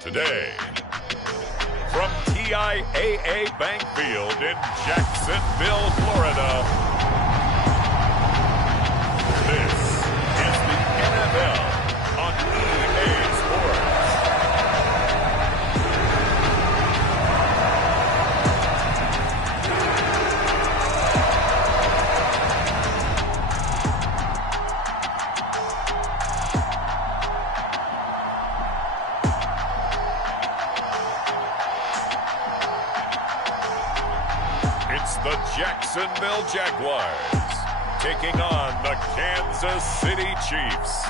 Today, from TIAA Bank Field in Jacksonville, Florida, this is the NFL on EA Sports. The Jacksonville Jaguars taking on the Kansas City Chiefs.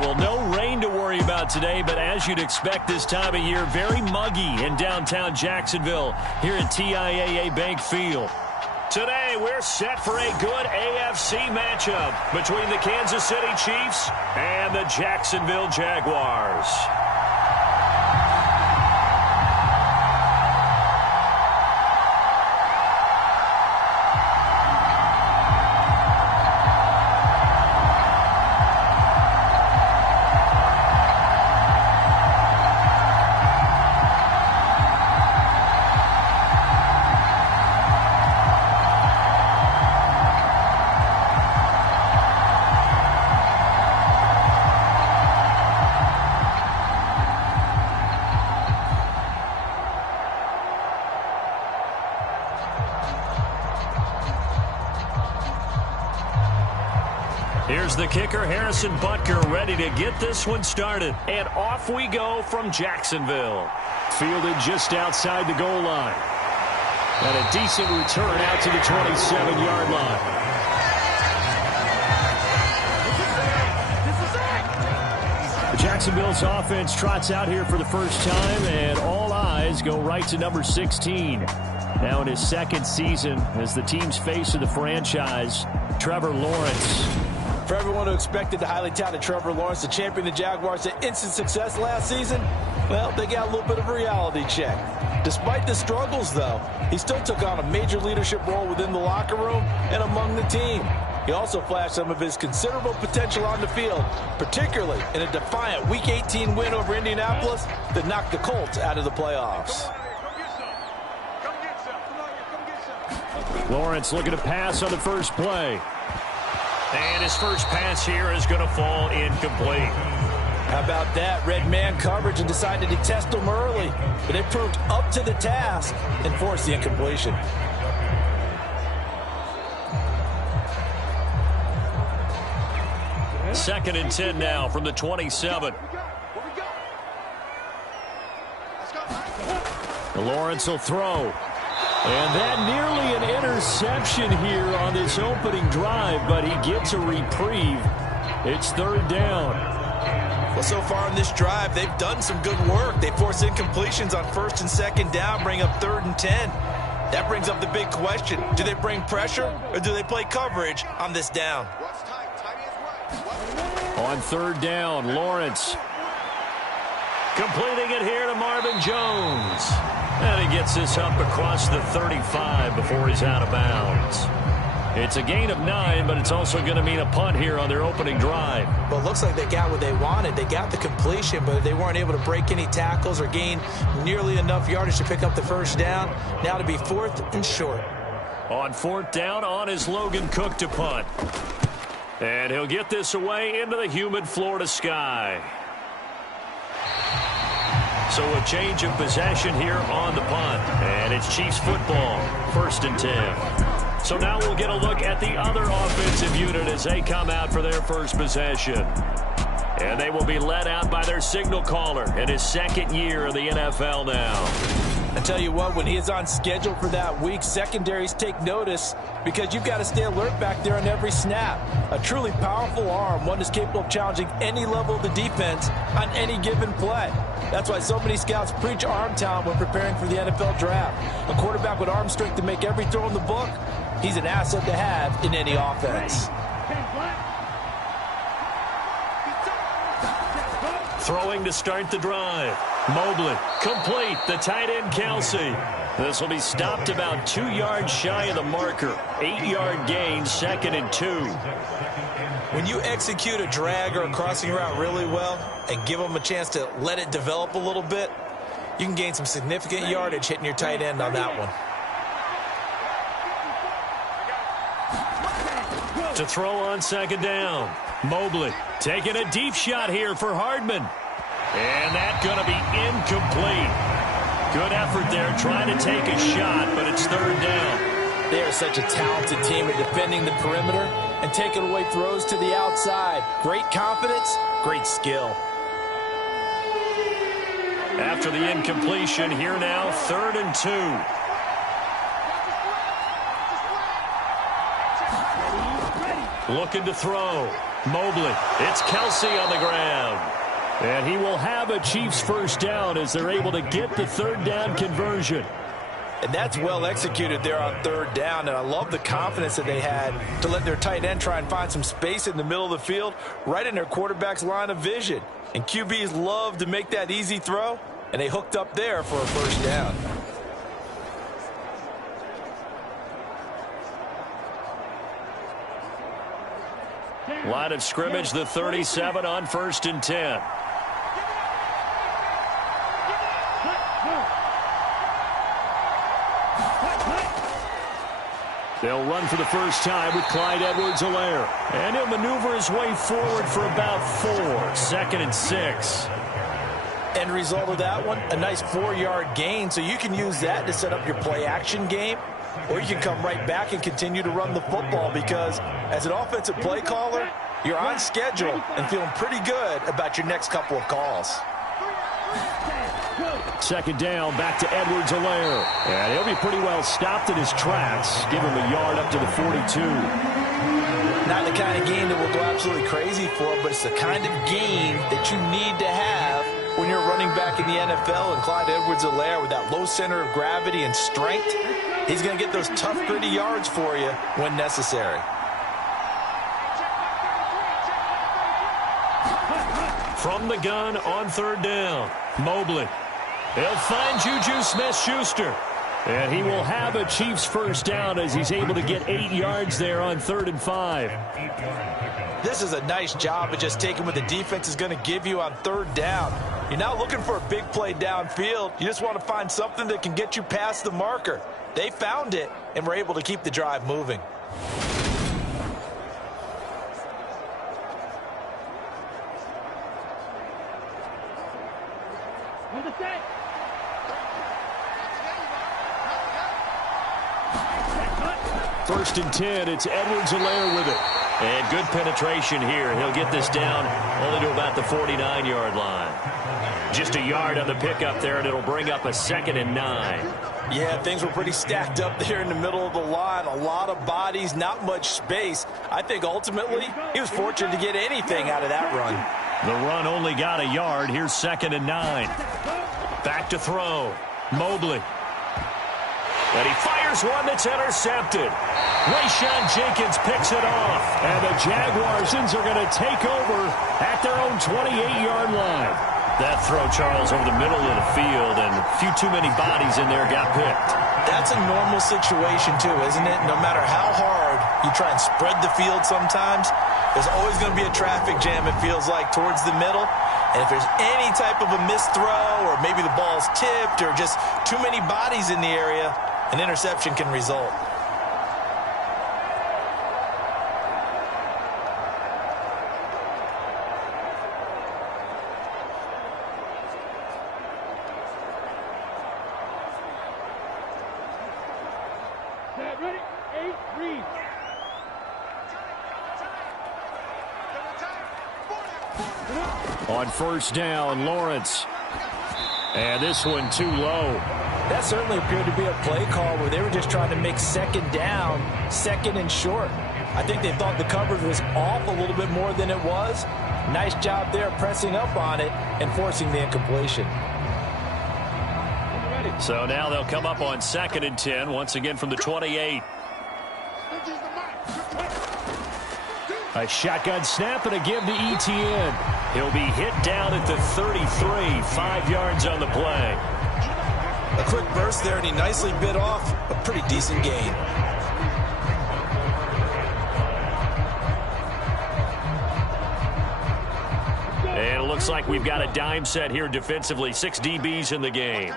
Well, no rain to worry about today, but as you'd expect this time of year, very muggy in downtown Jacksonville here at TIAA Bank Field. Today, we're set for a good AFC matchup between the Kansas City Chiefs and the Jacksonville Jaguars. Here's the kicker, Harrison Butker, ready to get this one started. And off we go from Jacksonville. Fielded just outside the goal line. And a decent return out to the 27-yard line. Jacksonville's offense trots out here for the first time, and all eyes go right to number 16. Now in his second season as the team's face of the franchise, Trevor Lawrence. For everyone who expected the highly talented Trevor Lawrence to champion the Jaguars to instant success last season, well, they got a little bit of a reality check. Despite the struggles, though, he still took on a major leadership role within the locker room and among the team. He also flashed some of his considerable potential on the field, particularly in a defiant Week 18 win over Indianapolis that knocked the Colts out of the playoffs. Lawrence looking to pass on the first play. And his first pass here is going to fall incomplete. How about that? Red man coverage and decided to test him early. But it proved up to the task and forced the incompletion. Second and 10 now from the 27. Lawrence will throw. And that nearly an interception here on this opening drive, but he gets a reprieve. It's third down. Well, so far in this drive, they've done some good work. They force incompletions on first and second down, bring up 3rd and 10. That brings up the big question. Do they bring pressure or do they play coverage on this down? On third down, Lawrence completing it here to Marvin Jones. And he gets this up across the 35 before he's out of bounds. It's a gain of 9, but it's also going to mean a punt here on their opening drive. Well, it looks like they got what they wanted. They got the completion, but they weren't able to break any tackles or gain nearly enough yardage to pick up the first down. Now to be 4th and short. On 4th down, on is Logan Cook to punt. And he'll get this away into the humid Florida sky. So a change of possession here on the punt. And it's Chiefs football, 1st and 10. So now we'll get a look at the other offensive unit as they come out for their first possession. And they will be led out by their signal caller in his second year of the NFL now. I tell you what, when he is on schedule for that week, secondaries take notice because you've got to stay alert back there on every snap. A truly powerful arm, one that's capable of challenging any level of the defense on any given play. That's why so many scouts preach arm talent when preparing for the NFL draft. A quarterback with arm strength to make every throw in the book, he's an asset to have in any offense. Throwing to start the drive. Mobley, complete, the tight end Kelsey. This will be stopped about 2 yards shy of the marker. 8-yard gain, 2nd and 2. When you execute a drag or a crossing route really well and give them a chance to let it develop a little bit, you can gain some significant yardage hitting your tight end on that one. To throw on 2nd down. Mobley taking a deep shot here for Hardman. And that's going to be incomplete. Good effort there trying to take a shot, but it's 3rd down. They are such a talented team at defending the perimeter and taking away throws to the outside. Great confidence, great skill. After the incompletion, here now, 3rd and 2. Looking to throw. Mobley. It's Kelsey on the ground. And he will have a Chiefs 1st down as they're able to get the 3rd down conversion. And that's well executed there on 3rd down. And I love the confidence that they had to let their tight end try and find some space in the middle of the field, right in their quarterback's line of vision. And QBs love to make that easy throw, and they hooked up there for a 1st down. Line of scrimmage, the 37 on 1st and 10. They'll run for the first time with Clyde Edwards-Helaire. And he'll maneuver his way forward for about 4. 2nd and 6. End result of that one, a nice 4-yard gain. So you can use that to set up your play-action game. Or you can come right back and continue to run the football because as an offensive play caller, you're on schedule and feeling pretty good about your next couple of calls. 2nd down, back to Edwards-Helaire. And he'll be pretty well stopped in his tracks. Give him a yard up to the 42. Not the kind of gain that will go absolutely crazy for, but it's the kind of gain that you need to have when you're running back in the NFL. And Clyde Edwards-Helaire, with that low center of gravity and strength, he's going to get those tough, gritty yards for you when necessary. From the gun on 3rd down, Mobley. He'll find Juju Smith-Schuster. And he will have a Chiefs 1st down as he's able to get 8 yards there on 3rd and 5. This is a nice job of just taking what the defense is going to give you on 3rd down. You're not looking for a big play downfield. You just want to find something that can get you past the marker. They found it and were able to keep the drive moving. First and 10, it's Edwards-Helaire with it. And good penetration here. He'll get this down only to about the 49-yard line. Just a yard on the pickup there, and it'll bring up a 2nd and 9. Yeah, things were pretty stacked up there in the middle of the line. A lot of bodies, not much space. I think ultimately he was fortunate to get anything out of that run. The run only got a yard. Here's 2nd and 9. Back to throw. Mobley. And he fires one that's intercepted. Rayshawn Jenkins picks it off. And the Jaguars are going to take over at their own 28-yard line. That throw, Charles, over the middle of the field, and a few too many bodies in there got picked. That's a normal situation, too, isn't it? No matter how hard you try and spread the field sometimes, there's always going to be a traffic jam, it feels like, towards the middle. And if there's any type of a missed throw, or maybe the ball's tipped, or just too many bodies in the area, an interception can result. On 1st down, Lawrence. And this one too low. That certainly appeared to be a play call where they were just trying to make 2nd down, 2nd and short. I think they thought the coverage was off a little bit more than it was. Nice job there pressing up on it and forcing the incompletion. So now they'll come up on 2nd and 10, once again from the 28. A shotgun snap and a give to Etienne. He'll be hit down at the 33, 5 yards on the play. A quick burst there, and he nicely bit off a pretty decent gain. And it looks like we've got a dime set here defensively. 6 DBs in the game.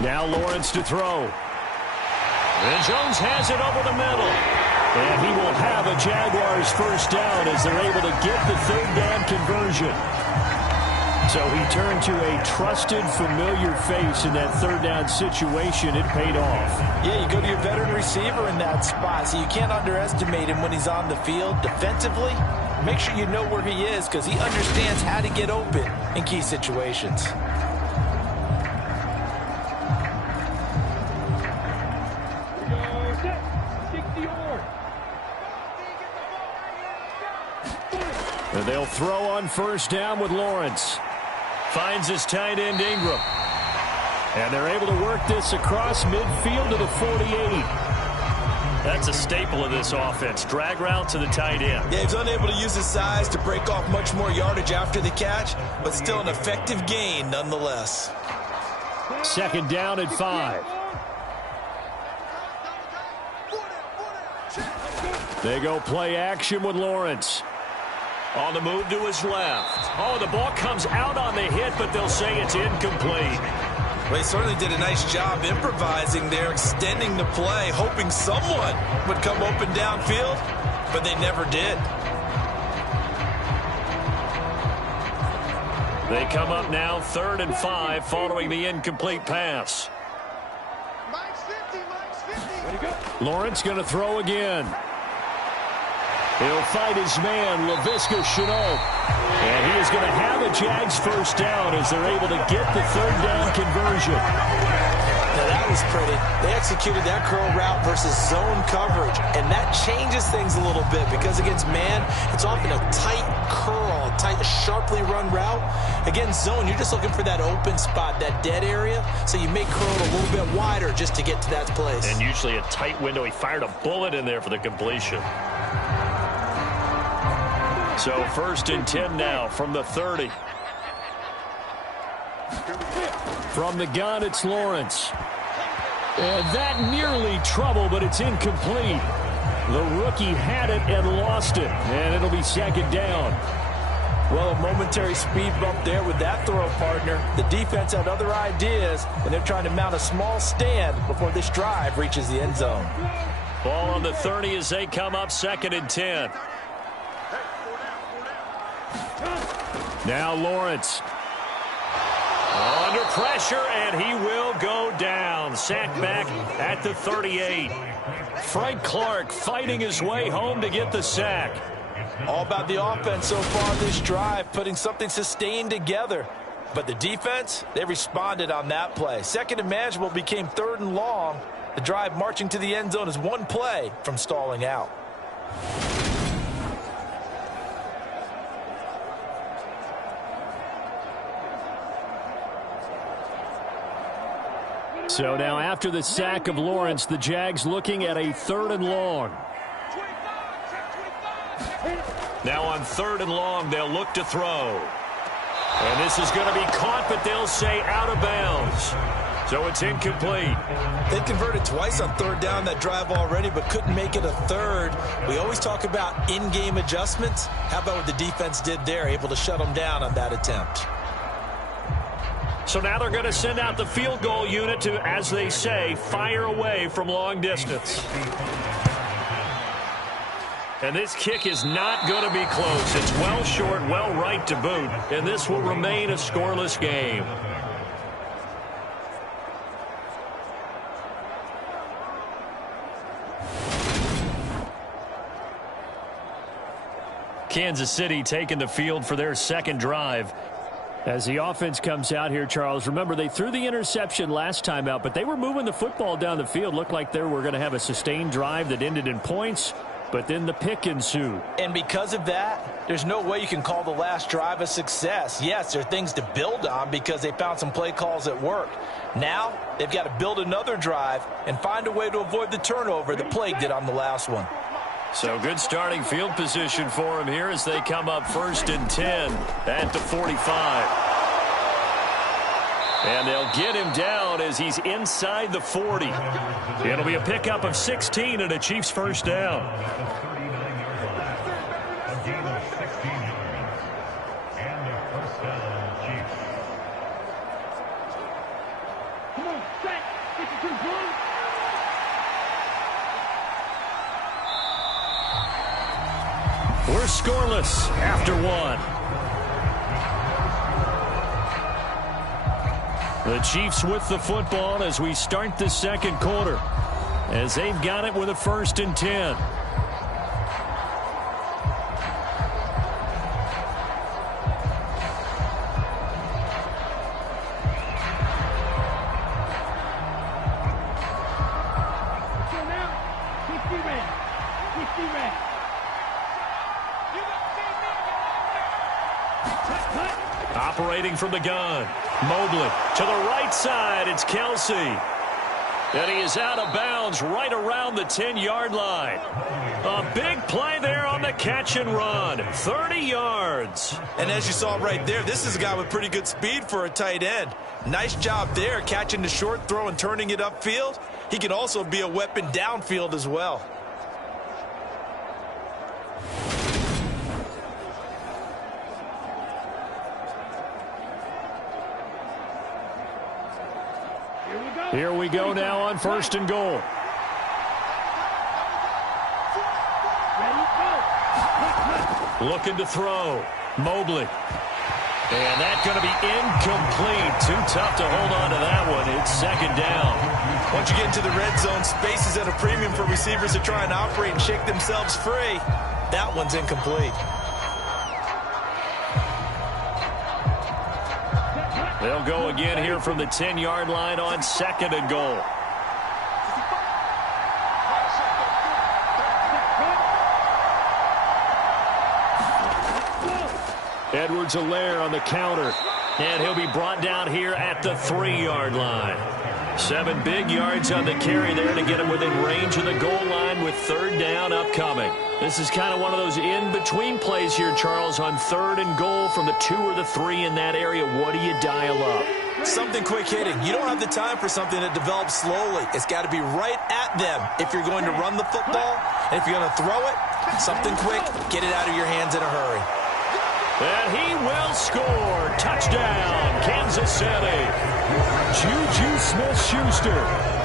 Now Lawrence to throw. And Jones has it over the middle. And he will have a Jaguars first down as they're able to get the third down conversion. So he turned to a trusted, familiar face in that third down situation. It paid off. Yeah, you go to your veteran receiver in that spot, so you can't underestimate him when he's on the field. Defensively, make sure you know where he is because he understands how to get open in key situations. And they'll throw on first down with Lawrence. Finds his tight end Ingram. And they're able to work this across midfield to the 48. That's a staple of this offense. Drag route to the tight end. Yeah, he's unable to use his size to break off much more yardage after the catch, but still an effective gain nonetheless. Second down at 5. They go play action with Lawrence. On the move to his left. Oh, the ball comes out on the hit, but they'll say it's incomplete. Well, he certainly did a nice job improvising there, extending the play, hoping someone would come open downfield, but they never did. They come up now 3rd and 5 following the incomplete pass. Lawrence going to throw again. He'll fight his man, Laviska Shenault. And he is going to have a Jags first down as they're able to get the third down conversion. Now that was pretty. They executed that curl route versus zone coverage, and that changes things a little bit because against man, it's often a tight curl, tight, sharply run route. Against zone, you're just looking for that open spot, that dead area, so you may curl a little bit wider just to get to that place. And usually a tight window. He fired a bullet in there for the completion. So 1st and 10 now from the 30. From the gun, it's Lawrence. And that nearly trouble, but it's incomplete. The rookie had it and lost it, and it'll be second down. Well, a momentary speed bump there with that throw partner. The defense had other ideas, and they're trying to mount a small stand before this drive reaches the end zone. Ball on the 30 as they come up 2nd and 10. Now Lawrence. Under pressure, and he will go down. Sacked back at the 38. Frank Clark fighting his way home to get the sack. All about the offense so far this drive, putting something sustained together. But the defense, they responded on that play. 2nd and manageable became 3rd and long. The drive marching to the end zone is one play from stalling out. So now after the sack of Lawrence, the Jags looking at a 3rd and long. Now on 3rd and long, they'll look to throw. And this is going to be caught, but they'll say out of bounds. So it's incomplete. They converted twice on 3rd down that drive already, but couldn't make it a 3rd. We always talk about in-game adjustments. How about what the defense did there, able to shut them down on that attempt? So now they're going to send out the field goal unit to, as they say, fire away from long distance. And this kick is not going to be close. It's well short, well right to boot, and this will remain a scoreless game. Kansas City taking the field for their second drive. As the offense comes out here, Charles, remember they threw the interception last time out, but they were moving the football down the field. Looked like they were going to have a sustained drive that ended in points, but then the pick ensued. And because of that, there's no way you can call the last drive a success. Yes, there are things to build on because they found some play calls that worked. Now, they've got to build another drive and find a way to avoid the turnover that plagued it on the last one. So good starting field position for him here as they come up 1st and 10 at the 45. And they'll get him down as he's inside the 40. It'll be a pickup of 16 and a Chiefs first down. We're scoreless after one. The Chiefs with the football as we start the second quarter, as they've got it with a 1st and 10. Operating from the gun, Mobley to the right side. It's Kelsey. And he is out of bounds right around the 10-yard line. A big play there on the catch and run. 30 yards. And as you saw right there, this is a guy with pretty good speed for a tight end. Nice job there, catching the short throw and turning it upfield. He can also be a weapon downfield as well. Here we go now on 1st and goal. Looking to throw. Mobley. And that's going to be incomplete. Too tough to hold on to that one. It's 2nd down. Once you get into the red zone, space is at a premium for receivers to try and operate and shake themselves free. That one's incomplete. They'll go again here from the 10-yard line on 2nd and goal. Edwards-Helaire on the counter. And he'll be brought down here at the 3-yard line. 7 big yards on the carry there to get him within range of the goal line with 3rd down upcoming. This is kind of one of those in-between plays here, Charles, on 3rd and goal from the 2 or the 3 in that area. What do you dial up? Something quick hitting. You don't have the time for something that develops slowly. It's got to be right at them if you're going to run the football. And if you're going to throw it, something quick, get it out of your hands in a hurry. And he will score. Touchdown, Kansas City. Juju Smith-Schuster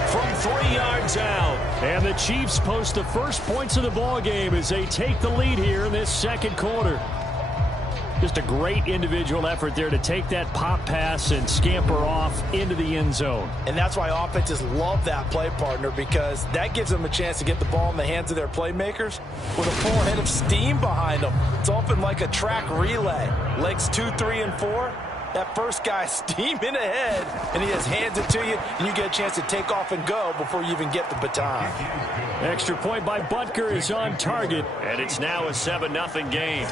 from 3 yards out. And the Chiefs post the first points of the ball game as they take the lead here in this second quarter. Just a great individual effort there to take that pop pass and scamper off into the end zone. And that's why offenses love that play partner, because that gives them a chance to get the ball in the hands of their playmakers with a full head of steam behind them. It's often like a track relay. Legs 2, 3, and 4. That first guy steaming ahead, and he just hands it to you, and you get a chance to take off and go before you even get the baton. Extra point by Butker is on target, and it's now a 7-0 game.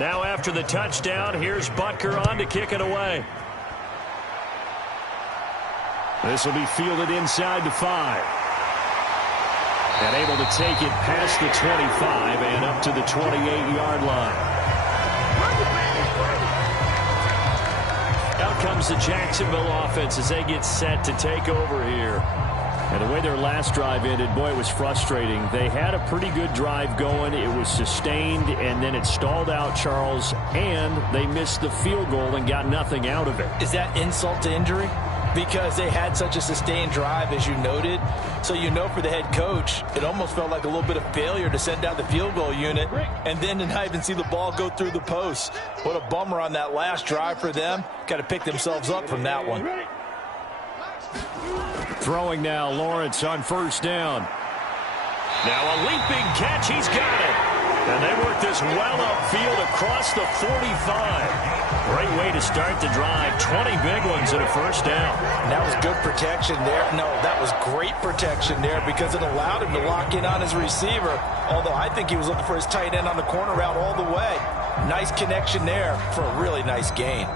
Now after the touchdown, here's Butker on to kick it away. This will be fielded inside the 5. And able to take it past the 25 and up to the 28-yard line. Out comes the Jacksonville offense as they get set to take over here. And the way their last drive ended, boy, it was frustrating. They had a pretty good drive going. It was sustained, and then it stalled out, Charles, and they missed the field goal and got nothing out of it. Is that insult to injury? because they had such a sustained drive, as you noted. So you know for the head coach, it almost felt like a little bit of failure to send out the field goal unit and then to not even see the ball go through the post. What a bummer on that last drive for them. Got to pick themselves up from that one. Throwing now, Lawrence on first down. Now a leaping catch, he's got it. And they work this well upfield across the 45. Great way to start the drive. 20 big ones and a first down. And that was good protection there. No, that was great protection there because it allowed him to lock in on his receiver. Although I think he was looking for his tight end on the corner route all the way. Nice connection there for a really nice gain.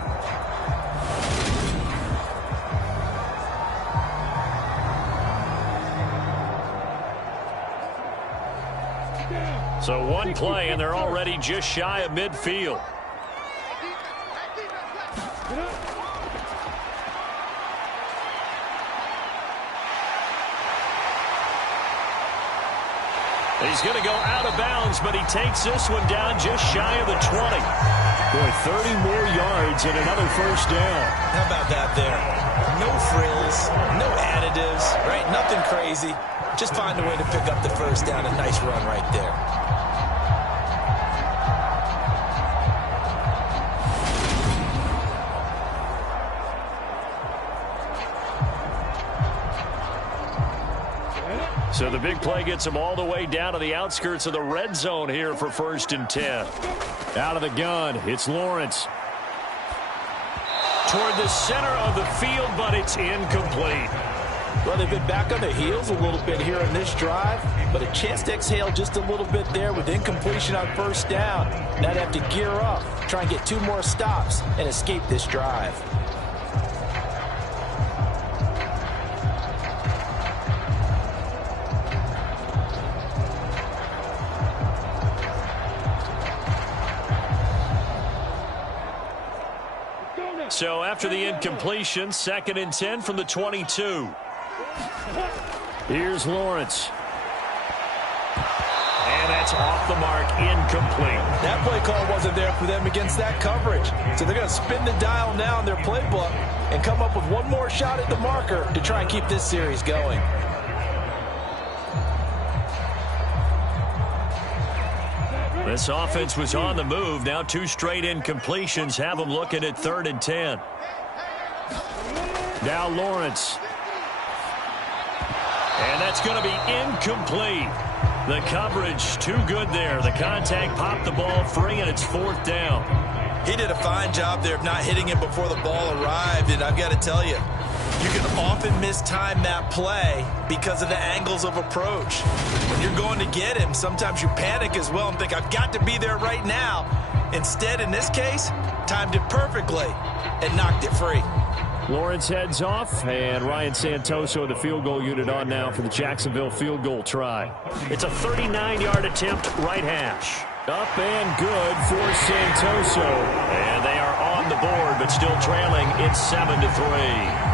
So one play, and they're already just shy of midfield. He's going to go out of bounds, but he takes this one down just shy of the 20. Boy, 30 more yards and another first down. How about that there? No frills, no additives, right? Nothing crazy. Just find a way to pick up the first down. A nice run right there. So the big play gets him all the way down to the outskirts of the red zone here for 1st and 10. Out of the gun, it's Lawrence. Toward the center of the field, but it's incomplete. Well, they've been back on their heels a little bit here in this drive, but a chance to exhale just a little bit there with incompletion on first down. Now they have to gear up, try and get 2 more stops, and escape this drive. So after the incompletion, 2nd and 10 from the 22. Here's Lawrence. And that's off the mark, incomplete. That play call wasn't there for them against that coverage. So they're going to spin the dial now in their playbook and come up with one more shot at the marker to try and keep this series going. This offense was on the move. Now 2 straight incompletions have them looking at 3rd and 10. Now Lawrence. And that's going to be incomplete. The coverage too good there. The contact popped the ball free, and it's 4th down. He did a fine job there of not hitting him before the ball arrived, and I've got to tell you, you can often mistime that play because of the angles of approach. When you're going to get him, sometimes you panic as well and think, I've got to be there right now. Instead, in this case, timed it perfectly and knocked it free. Lawrence heads off, and Ryan Santoso, the field goal unit, on now for the Jacksonville field goal try. It's a 39-yard attempt, right hash. Up and good for Santoso. And they are on the board, but still trailing. It's 7-3.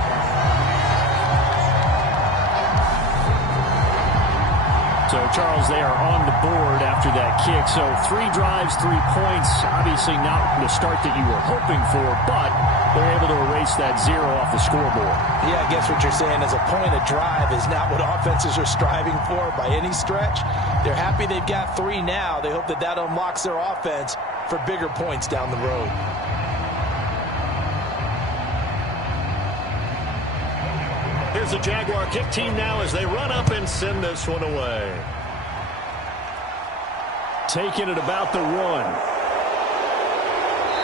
So, Charles, they are on the board after that kick. So 3 drives, 3 points. Obviously not the start that you were hoping for, but they're able to erase that 0 off the scoreboard. Yeah, I guess what you're saying is a point of drive is not what offenses are striving for by any stretch. They're happy they've got 3 now. They hope that that unlocks their offense for bigger points down the road. Here's the Jaguar kick team now as they run up and send this one away. Taking it about the 1.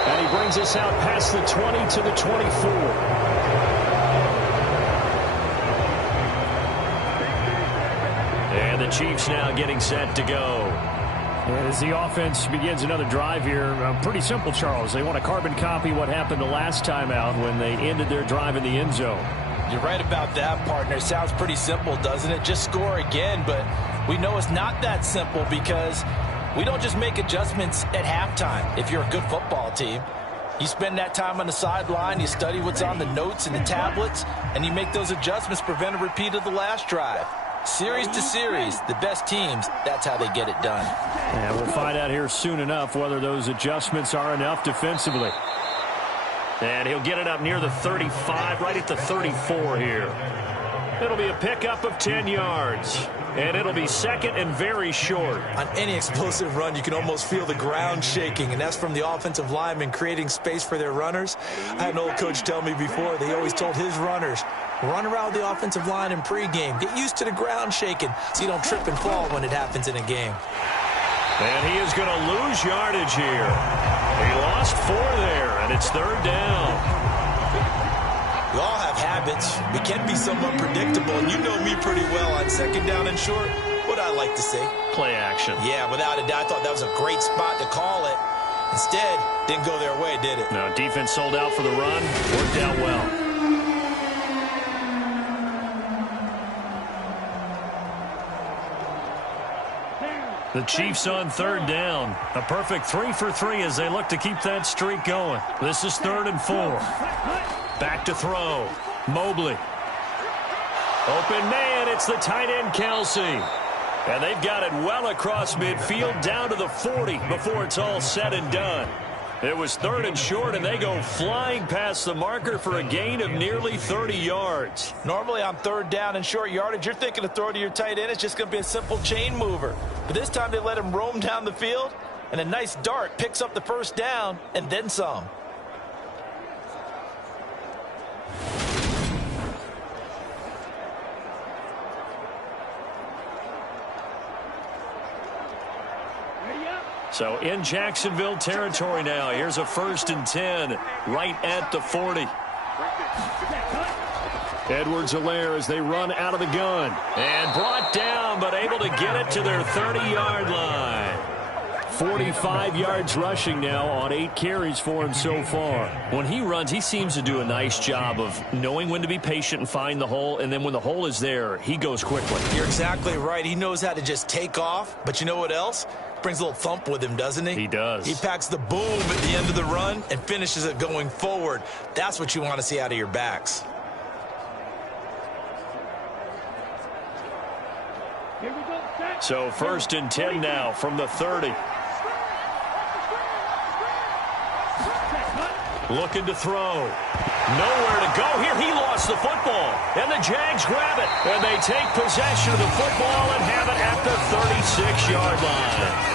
And he brings us out past the 20 to the 24. And the Chiefs now getting set to go. As the offense begins another drive here, pretty simple, Charles. They want to carbon copy what happened the last time out when they ended their drive in the end zone. You're right about that, partner. Sounds pretty simple, doesn't it? Just score again, but we know it's not that simple because we don't just make adjustments at halftime. If you're a good football team, you spend that time on the sideline, you study what's on the notes and the tablets, and you make those adjustments, prevent a repeat of the last drive. Series to series, the best teams, that's how they get it done. And we'll find out here soon enough whether those adjustments are enough defensively. And he'll get it up near the 35, right at the 34 here. It'll be a pickup of 10 yards. And it'll be second and very short. On any explosive run, you can almost feel the ground shaking, and that's from the offensive linemen creating space for their runners. I had an old coach tell me before, they always told his runners, run around the offensive line in pregame. Get used to the ground shaking so you don't trip and fall when it happens in a game. And he is going to lose yardage here. He lost 4 there, and it's third down. We all have habits. We can be somewhat predictable, and you know me pretty well on second down and short. What I like to see? Play action. Yeah, without a doubt, I thought that was a great spot to call it. Instead, didn't go their way, did it? No, defense sold out for the run. Worked out well. The Chiefs on third down. A perfect 3 for 3 as they look to keep that streak going. This is 3rd and 4. Back to throw. Mobley. Open man. It's the tight end, Kelsey. And they've got it well across midfield down to the 40 before it's all said and done. It was 3rd and short, and they go flying past the marker for a gain of nearly 30 yards. Normally on third down and short yardage, you're thinking to throw to your tight end. It's just going to be a simple chain mover. But this time they let him roam down the field, and a nice dart picks up the first down and then some. So in Jacksonville territory now. Here's a 1st and 10 right at the 40. Edwards-Helaire as they run out of the gun. And brought down, but able to get it to their 30-yard line. 45 yards rushing now on 8 carries for him so far. When he runs, he seems to do a nice job of knowing when to be patient and find the hole, and then when the hole is there, he goes quickly. You're exactly right. He knows how to just take off, but you know what else? Brings a little thump with him, doesn't he? He does. He packs the boom at the end of the run and finishes it going forward. That's what you want to see out of your backs. So 1st and 10 now from the 30. Looking to throw. Nowhere to go here. He lost the football. And the Jags grab it. And they take possession of the football and have it at the 36-yard line.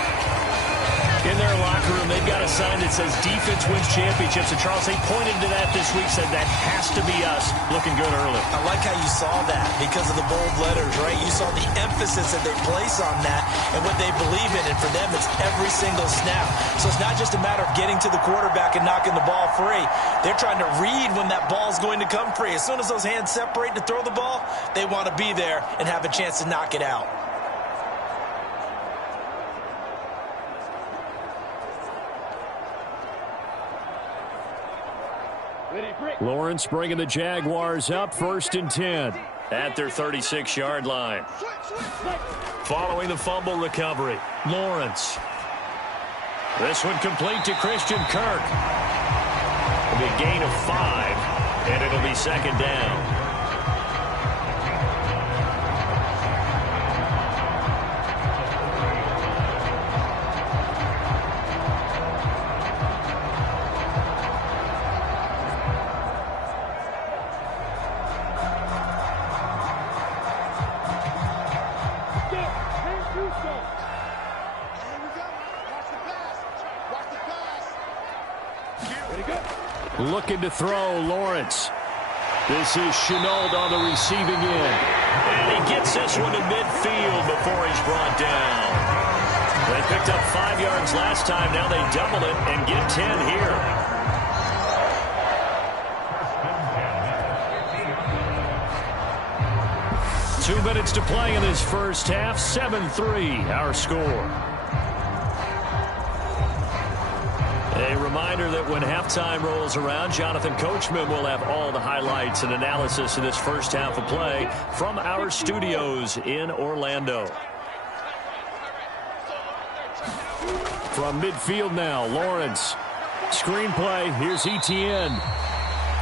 In their locker room, they've got a sign that says defense wins championships. And Charles, they pointed to that this week, said that has to be us. Looking good early. I like how you saw that because of the bold letters, right? You saw the emphasis that they place on that and what they believe in. And for them, it's every single snap. So it's not just a matter of getting to the quarterback and knocking the ball free. They're trying to read when that ball's going to come free. As soon as those hands separate to throw the ball, they want to be there and have a chance to knock it out. Lawrence bringing the Jaguars up 1st and 10 at their 36-yard line. Following the fumble recovery, Lawrence. This one complete to Christian Kirk. It'll be a gain of 5, and it'll be 2nd down. Looking to throw, Lawrence. This is Chenault on the receiving end. And he gets this one to midfield before he's brought down. They picked up 5 yards last time. Now they double it and get 10 here. Two minutes to play in this first half. 7-3, our score. A reminder that when halftime rolls around, Jonathan Coachman will have all the highlights and analysis of this first half of play from our studios in Orlando. From midfield now, Lawrence. Screen play, here's Etienne.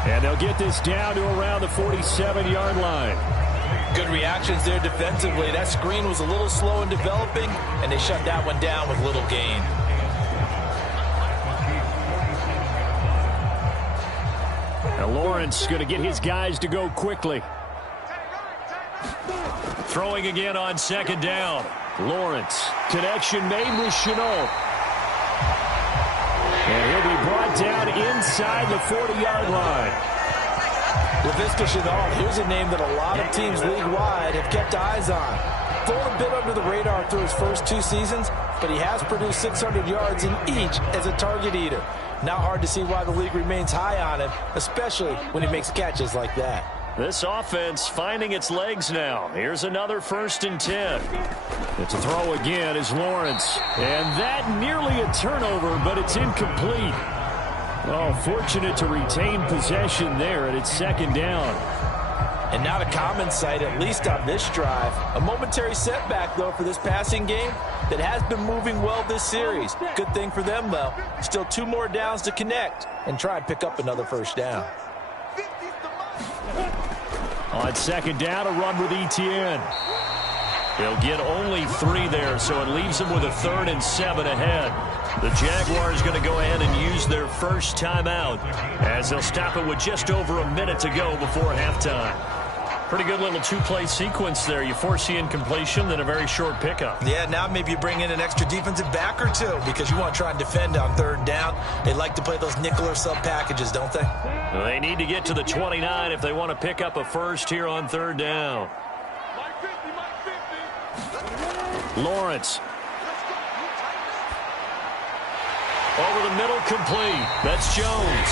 And they'll get this down to around the 47-yard line. Good reactions there defensively. That screen was a little slow in developing, and they shut that one down with little gain. And Lawrence going to get his guys to go quickly. Throwing again on second down. Lawrence. Connection made with Chenault. And he'll be brought down inside the 40-yard line. LaVisca Chenault, here's a name that a lot of teams league-wide have kept eyes on. Flown a bit under the radar through his first 2 seasons, but he has produced 600 yards in each as a target eater. Not hard to see why the league remains high on him, especially when he makes catches like that. This offense finding its legs now. Here's another 1st and 10. It's a throw again is Lawrence. And that nearly a turnover, but it's incomplete. Oh, fortunate to retain possession there, and it's 2nd down. And not a common sight, at least on this drive. A momentary setback, though, for this passing game that has been moving well this series. Good thing for them, though. Still 2 more downs to connect and try and pick up another 1st down. On 2nd down, a run with Etienne. He'll get only 3 there, so it leaves him with a 3rd and 7 ahead. The Jaguars going to go ahead and use their first timeout as they'll stop it with just over a minute to go before halftime. Pretty good little 2-play sequence there. You force the incompletion, then a very short pickup. Yeah, now maybe you bring in an extra defensive back or 2 because you want to try and defend on 3rd down. They like to play those nickel or sub packages, don't they? Well, they need to get to the 29 if they want to pick up a 1st here on 3rd down. Lawrence. Over the middle, complete. That's Jones.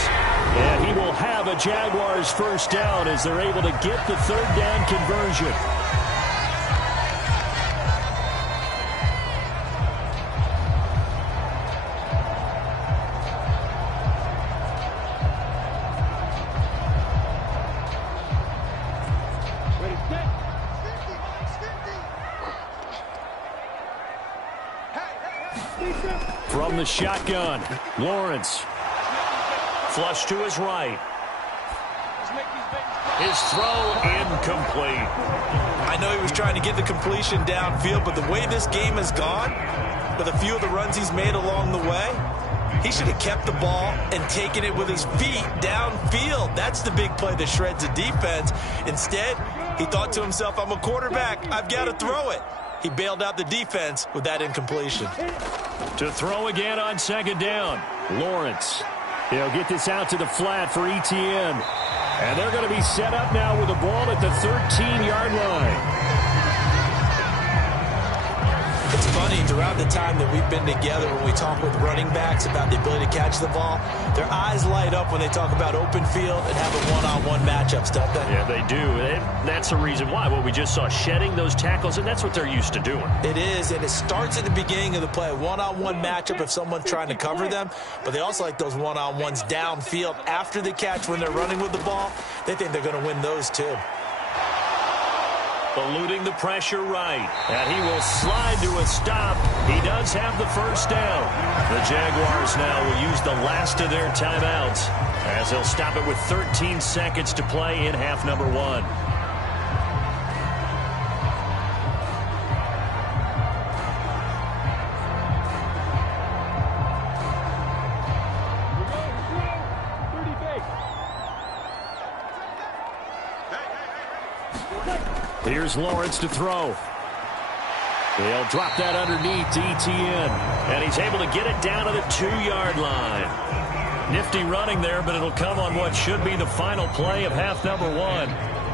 And he will have a Jaguars 1st down as they're able to get the 3rd down conversion. From the shotgun, Lawrence. Flush to his right. His throw incomplete. I know he was trying to get the completion downfield, but the way this game has gone, with a few of the runs he's made along the way, he should have kept the ball and taken it with his feet downfield. That's the big play that shreds the defense. Instead, he thought to himself, I'm a quarterback. I've got to throw it. He bailed out the defense with that incompletion. To throw again on 2nd down, Lawrence. He'll get this out to the flat for Etienne. And they're going to be set up now with the ball at the 13-yard line. It's funny, throughout the time that we've been together, when we talk with running backs about the ability to catch the ball, their eyes light up when they talk about open field and having one-on-one matchups, don't they? Yeah, they do. That's the reason why. Well, we just saw shedding those tackles, and that's what they're used to doing. It is, and it starts at the beginning of the play. One-on-one matchup if someone's trying to cover them, but they also like those one-on-ones downfield after the catch when they're running with the ball. They think they're going to win those, too. Eluding the pressure right. And he will slide to a stop. He does have the 1st down. The Jaguars now will use the last of their timeouts as they'll stop it with 13 seconds to play in half number 1. Here's Lawrence to throw. They'll drop that underneath to Etienne. And he's able to get it down to the 2-yard line. Nifty running there, but it'll come on what should be the final play of half number 1.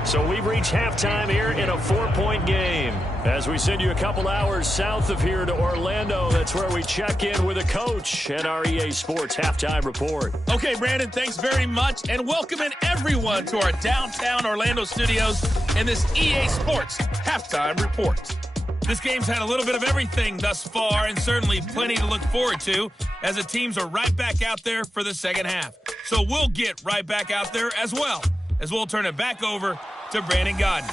So we've reached halftime here in a 4-point game. As we send you a couple hours south of here to Orlando, that's where we check in with a coach at our EA Sports Halftime Report. Okay, Brandon, thanks very much, and welcoming everyone to our downtown Orlando studios in this EA Sports Halftime Report. This game's had a little bit of everything thus far, and certainly plenty to look forward to, as the teams are right back out there for the second half. So we'll get right back out there as well, as we'll turn it back over to Brandon Godden.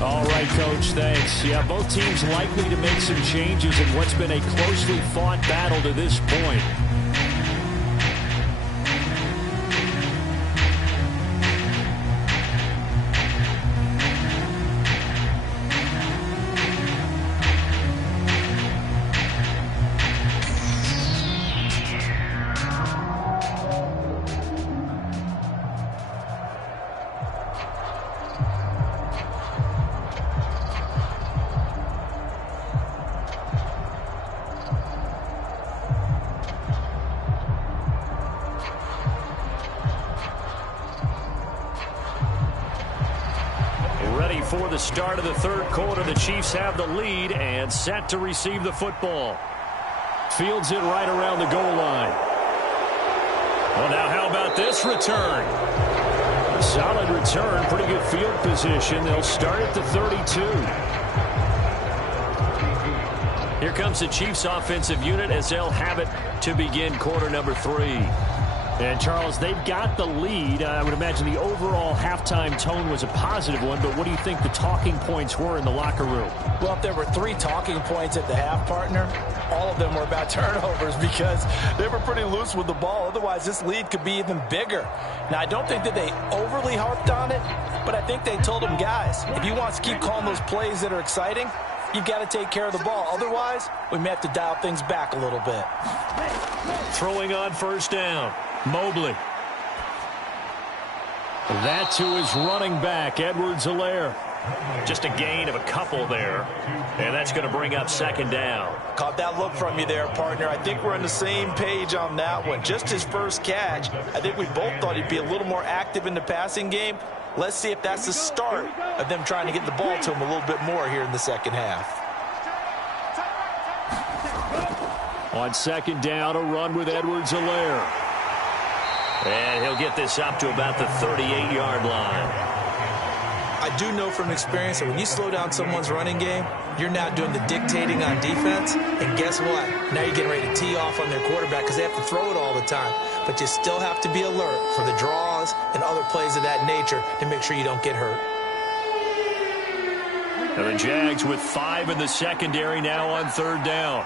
All right, Coach, thanks. Yeah, both teams likely to make some changes in what's been a closely fought battle to this point. before the start of the third quarter. The Chiefs have the lead and set to receive the football. Fields it right around the goal line. Well, now how about this return? A solid return, pretty good field position. They'll start at the 32. Here comes the Chiefs offensive unit as they'll have it to begin quarter number 3. And, Charles, they've got the lead. I would imagine the overall halftime tone was a positive one, but what do you think the talking points were in the locker room? Well, if there were 3 talking points at the half, partner, all of them were about turnovers because they were pretty loose with the ball. Otherwise, this lead could be even bigger. Now, I don't think that they overly harped on it, but I think they told them, guys, if you want to keep calling those plays that are exciting, you've got to take care of the ball. Otherwise, we may have to dial things back a little bit. Throwing on first down. Mobley. That to his running back, Edwards-Helaire. Just a gain of a couple there. And that's going to bring up second down. Caught that look from you there, partner. I think we're on the same page on that one. Just his first catch. I think we both thought he'd be a little more active in the passing game. Let's see if that's the start of them trying to get the ball to him a little bit more here in the second half. On second down, a run with Edwards-Helaire. And he'll get this up to about the 38-yard line. I do know from experience that when you slow down someone's running game, you're now doing the dictating on defense. And guess what? Now you're getting ready to tee off on their quarterback because they have to throw it all the time. But you still have to be alert for the draws and other plays of that nature to make sure you don't get hurt. And the Jags with 5 in the secondary now on third down.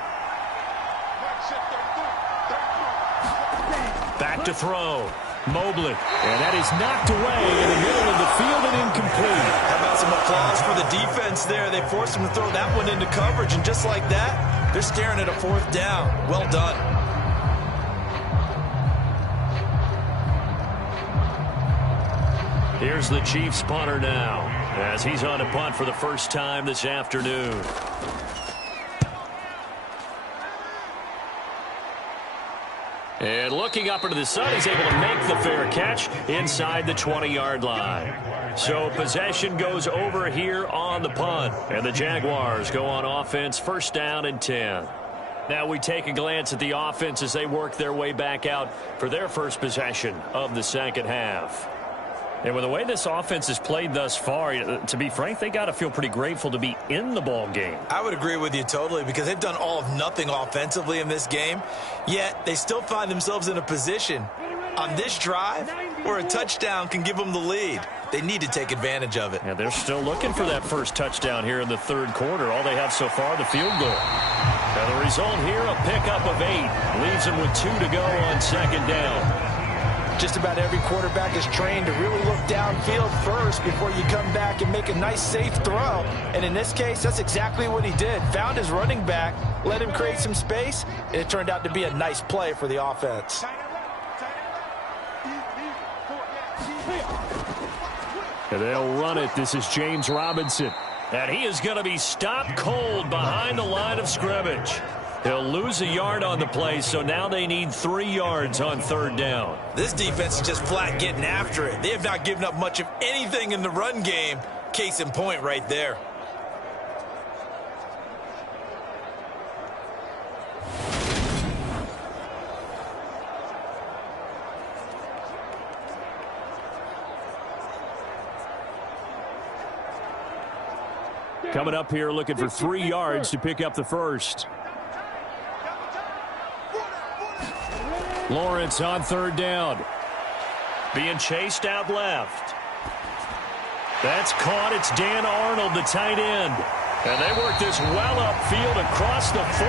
Back to throw. Mobley. And that is knocked away in the middle of the field and incomplete. How about some applause for the defense there? They forced him to throw that one into coverage, and just like that, they're staring at a fourth down. Well done. Here's the Chiefs punter now, as he's on a punt for the first time this afternoon. And looking up into the sun, he's able to make the fair catch inside the 20-yard line. So possession goes over here on the punt. And the Jaguars go on offense, first down and 10. Now we take a glance at the offense as they work their way back out for their first possession of the second half. And with the way this offense has played thus far, to be frank, they got to feel pretty grateful to be in the ball game. I would agree with you totally because they've done all of nothing offensively in this game, yet they still find themselves in a position on this drive where a touchdown can give them the lead. They need to take advantage of it. Yeah, they're still looking for that first touchdown here in the third quarter. All they have so far, the field goal. Now the result here, a pickup of 8. Leaves them with 2 to go on second down. Just about every quarterback is trained to really look downfield first before you come back and make a nice, safe throw. And in this case, that's exactly what he did. Found his running back, let him create some space, and it turned out to be a nice play for the offense. And they'll run it. This is James Robinson. And he is going to be stopped cold behind the line of scrimmage. He'll lose a yard on the play, so now they need 3 yards on third down. This defense is just flat getting after it. They have not given up much of anything in the run game. Case in point right there. Coming up here looking for 3 yards to pick up the first. Lawrence on third down. Being chased out left. That's caught. It's Dan Arnold, the tight end. And they work this well upfield across the 45.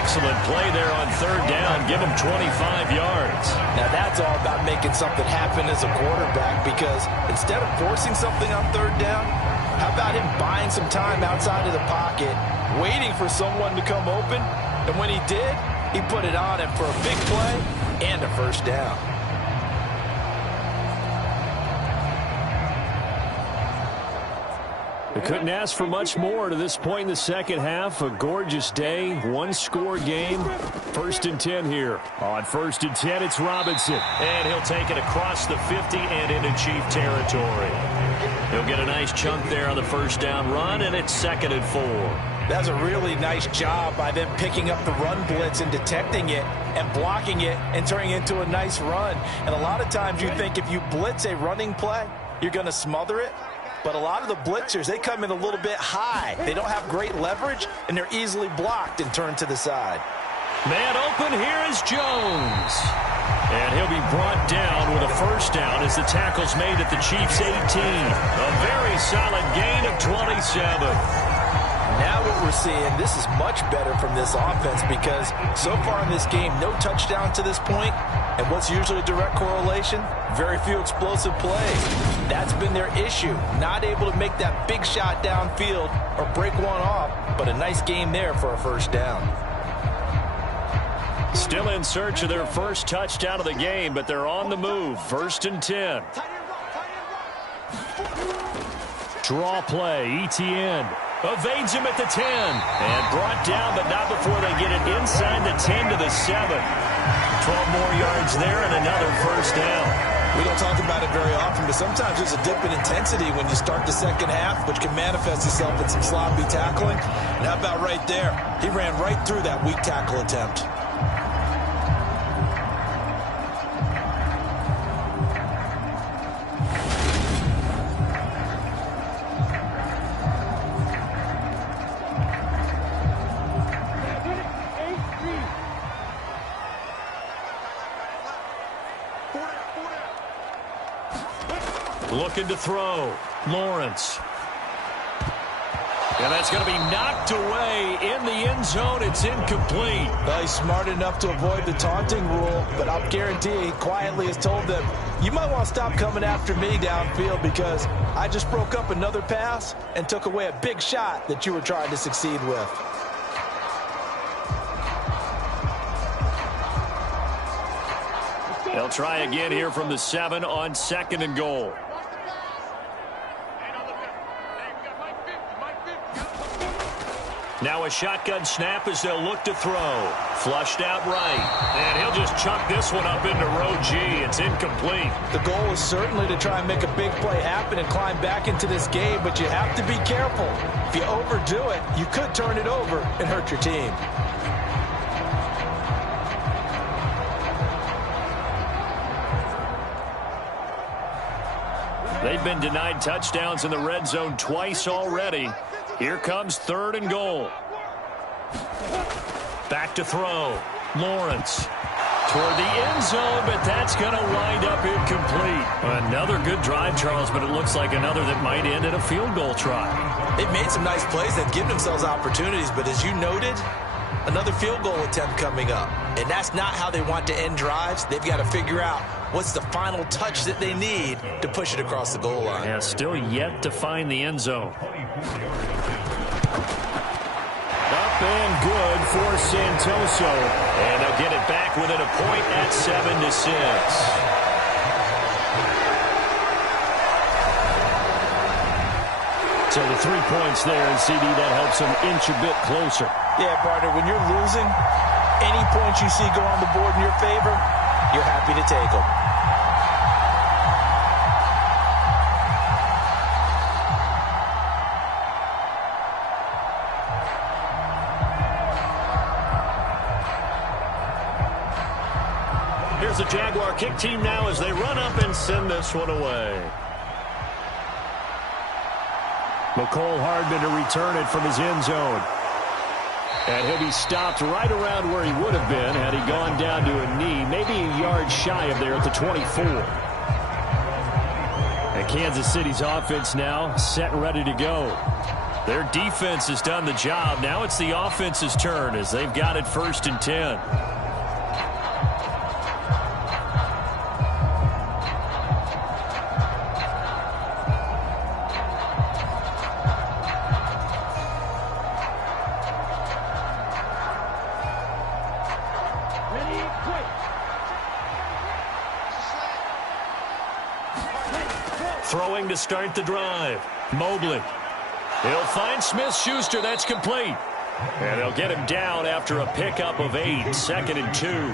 Excellent play there on third down. Give them 25 yards. Now that's all about making something happen as a quarterback because instead of forcing something on third down, how about him buying some time outside of the pocket, waiting for someone to come open, and when he did, he put it on him for a big play and a first down. They couldn't ask for much more to this point in the second half. A gorgeous day, one-score game. 1st and 10 here. On 1st and 10, it's Robinson. And he'll take it across the 50 and into Chief territory. He'll get a nice chunk there on the first down run, and it's 2nd and 4. That's a really nice job by them picking up the run blitz and detecting it and blocking it and turning it into a nice run. And a lot of times you think if you blitz a running play, you're going to smother it. But a lot of the blitzers, they come in a little bit high. They don't have great leverage, and they're easily blocked and turned to the side. Man open, here is Jones. And he'll be brought down with a first down as the tackle's made at the Chiefs' 18. A very solid gain of 27. Now what we're seeing, this is much better from this offense because so far in this game, no touchdown to this point. And what's usually a direct correlation? Very few explosive plays. That's been their issue. Not able to make that big shot downfield or break one off, but a nice game there for a first down. Still in search of their first touchdown of the game, but they're on the move. 1st and 10. Draw play, Etienne. Evades him at the 10. And brought down, but not before they get it inside the 10 to the 7. 12 more yards there and another first down. We don't talk about it very often, but sometimes there's a dip in intensity when you start the second half, which can manifest itself in some sloppy tackling. And how about right there? He ran right through that weak tackle attempt. Looking to throw. Lawrence. And that's going to be knocked away in the end zone. It's incomplete. Well, he's smart enough to avoid the taunting rule, but I'll guarantee he quietly has told them, you might want to stop coming after me downfield because I just broke up another pass and took away a big shot that you were trying to succeed with. They'll try again here from the 7 on 2nd and goal. Now a shotgun snap as they'll look to throw. Flushed out right. And he'll just chuck this one up into row G. It's incomplete. The goal is certainly to try and make a big play happen and climb back into this game, but you have to be careful. If you overdo it, you could turn it over and hurt your team. They've been denied touchdowns in the red zone twice already. Here comes 3rd and goal. Back to throw. Lawrence toward the end zone, but that's going to wind up incomplete. Another good drive, Charles, but it looks like another that might end in a field goal try. They've made some nice plays. They've given themselves opportunities, but as you noted, another field goal attempt coming up. And that's not how they want to end drives. They've got to figure out what's the final touch that they need to push it across the goal line. Yeah, still yet to find the end zone. Up and good for Santoso. And they'll get it back within a point at 7-6. So the 3 points there, and CD, that helps them inch a bit closer. Yeah, partner, when you're losing, any points you see go on the board in your favor, you're happy to take them. Here's the Jaguar kick team now as they run up and send this one away. McCole Hardman to return it from his end zone. And he'll be stopped right around where he would have been had he gone down to a knee, maybe a yard shy of there at the 24. And Kansas City's offense now set and ready to go. Their defense has done the job. Now it's the offense's turn as they've got it 1st and 10. Throwing to start the drive. Mobley. He'll find Smith-Schuster. That's complete. And they'll get him down after a pickup of 8, 2nd and 2.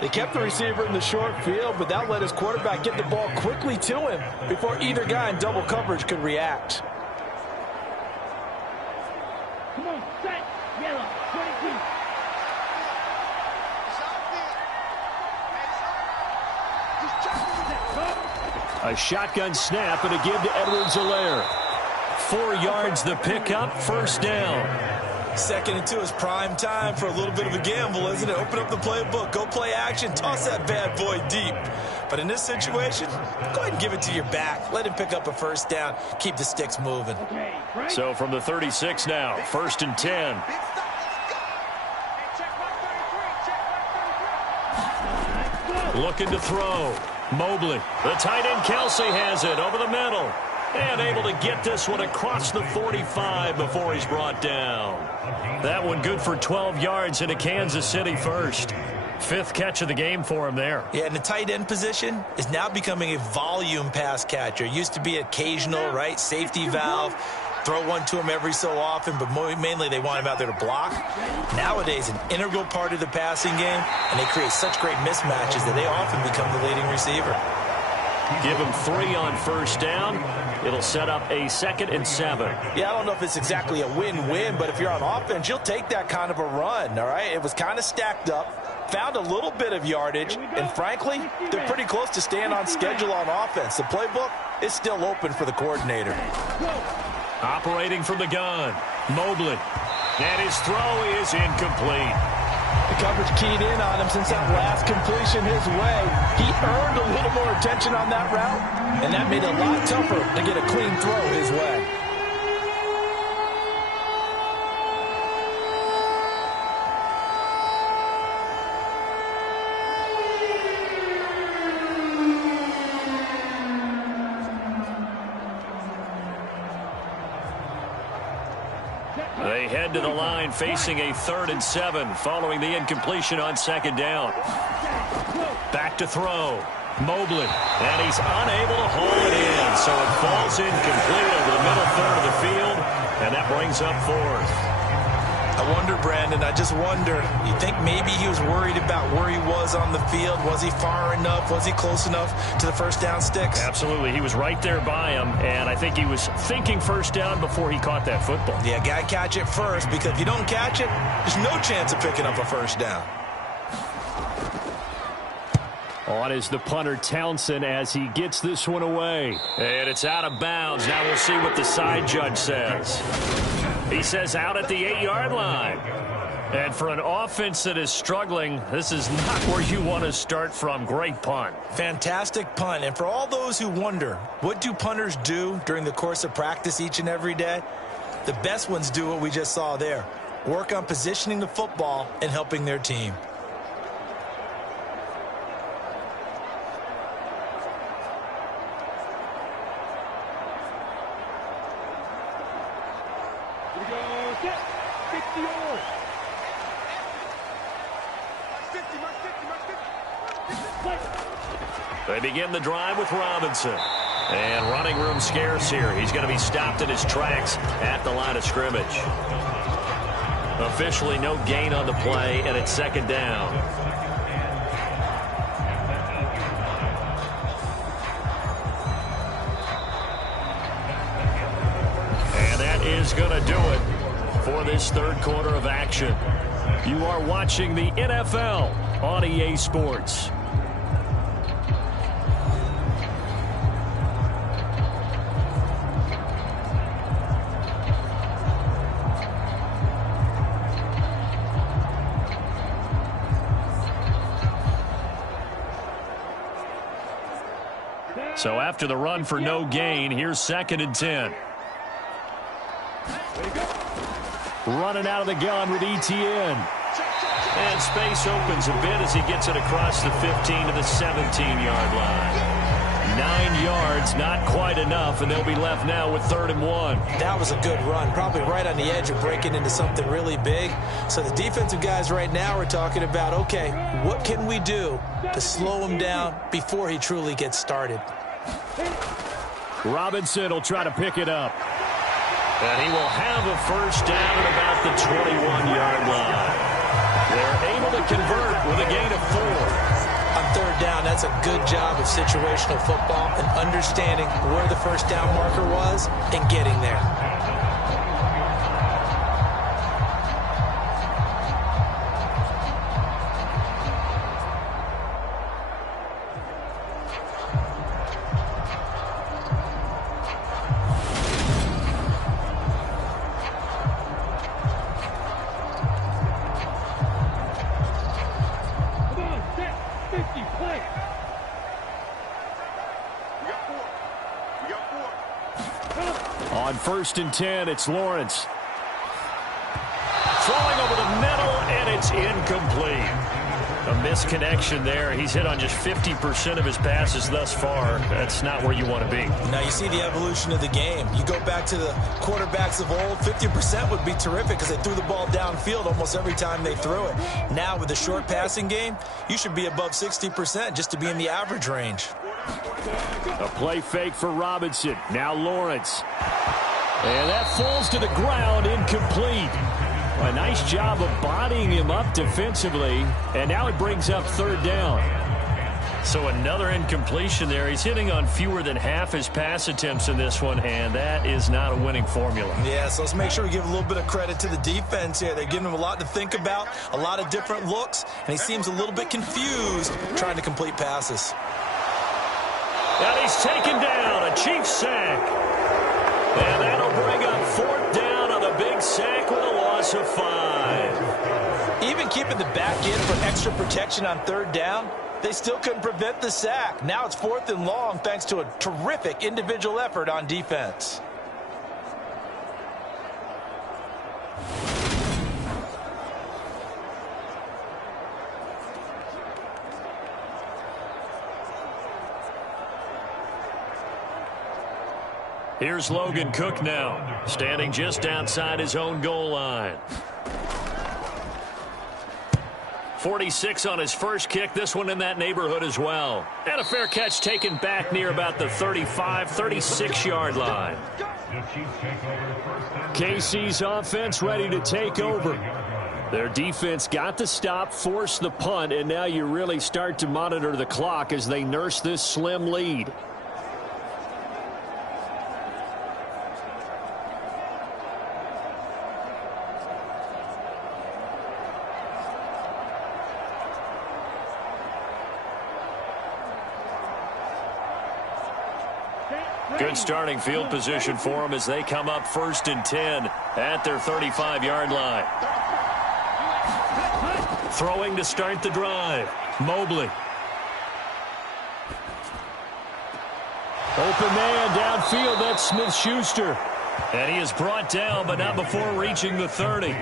They kept the receiver in the short field, but that let his quarterback get the ball quickly to him before either guy in double coverage could react. Come on, set, yellow, 22. A shotgun snap and a give to Edwards-Helaire. 4 yards the pickup, first down. 2nd and 2 is prime time for a little bit of a gamble, isn't it? Open up the playbook, go play action, toss that bad boy deep. But in this situation, go ahead and give it to your back. Let him pick up a first down, keep the sticks moving. So from the 36 now, 1st and 10. Looking to throw. Mobley. The tight end Kelsey has it over the middle. And able to get this one across the 45 before he's brought down. That one good for 12 yards into Kansas City first. 5th catch of the game for him there. Yeah, and the tight end position is now becoming a volume pass catcher. Used to be occasional, right? Safety valve. Throw one to him every so often, but mainly they want him out there to block. Nowadays, an integral part of the passing game, and they create such great mismatches that they often become the leading receiver. Give him 3 on first down. It'll set up a 2nd and 7. Yeah, I don't know if it's exactly a win-win, but if you're on offense, you'll take that kind of a run, all right? It was kind of stacked up, found a little bit of yardage, and frankly, they're pretty close to staying on schedule on offense. The playbook is still open for the coordinator. Operating from the gun, Mobley. And his throw is incomplete. The coverage keyed in on him since that last completion his way. He earned a little more attention on that route, and that made it a lot tougher to get a clean throw his way. They head to the line facing a 3rd and 7 following the incompletion on 2nd down. Back to throw. Mobley. And he's unable to hold it in. So it falls incomplete over the middle third of the field. And that brings up 4th. I wonder, Brandon, I just wonder, you think maybe he was worried about where he was on the field? Was he far enough? Was he close enough to the first down sticks? Absolutely. He was right there by him, and I think he was thinking first down before he caught that football. Yeah, got to catch it first, because if you don't catch it, there's no chance of picking up a first down. On is the punter Townsend as he gets this one away. And it's out of bounds. Now we'll see what the side judge says. He says out at the 8-yard line. And for an offense that is struggling, this is not where you want to start from. Great punt. Fantastic punt. And for all those who wonder, what do punters do during the course of practice each and every day? The best ones do what we just saw there. Work on positioning the football and helping their team. They begin the drive with Robinson. And running room scarce here. He's going to be stopped in his tracks at the line of scrimmage. Officially no gain on the play, and it's 2nd down. And that is going to do it for this 3rd quarter of action. You are watching the NFL on EA Sports. So after the run for no gain, here's 2nd and 10. Running out of the gun with Etienne. And space opens a bit as he gets it across the 15 to the 17-yard line. 9 yards, not quite enough, and they'll be left now with 3rd and 1. That was a good run, probably right on the edge of breaking into something really big. So the defensive guys right now are talking about, okay, what can we do to slow him down before he truly gets started? Robinson will try to pick it up. And he will have a first down at about the 21-yard line. They're able to convert with a gain of 4. On third down, that's a good job of situational football and understanding where the first down marker was and getting there. On 1st and 10, it's Lawrence. Throwing over the middle, and it's incomplete. A misconnection there. He's hit on just 50% of his passes thus far. That's not where you want to be. Now you see the evolution of the game. You go back to the quarterbacks of old, 50% would be terrific because they threw the ball downfield almost every time they threw it. Now with the short passing game, you should be above 60% just to be in the average range. A play fake for Robinson. Now Lawrence. And that falls to the ground, incomplete. A nice job of bodying him up defensively. And now it brings up third down. So another incompletion there. He's hitting on fewer than half his pass attempts in this one, and that is not a winning formula. Yeah, so let's make sure we give a little bit of credit to the defense here. They're giving him a lot to think about, a lot of different looks, and he seems a little bit confused trying to complete passes. And he's taken down, a Chiefs sack. And that'll bring up fourth down on a big sack with a loss of 5. Even keeping the back in for extra protection on third down, they still couldn't prevent the sack. Now it's 4th and long thanks to a terrific individual effort on defense. Here's Logan Cook now, standing just outside his own goal line. 46 on his first kick, this one in that neighborhood as well. And a fair catch taken back near about the 35, 36-yard line. KC's offense ready to take over. Their defense got the stop, forced the punt, and now you really start to monitor the clock as they nurse this slim lead. Good starting field position for them as they come up 1st and 10 at their 35-yard line. Throwing to start the drive. Mobley. Open man downfield. That's Smith-Schuster. And he is brought down, but not before reaching the 30.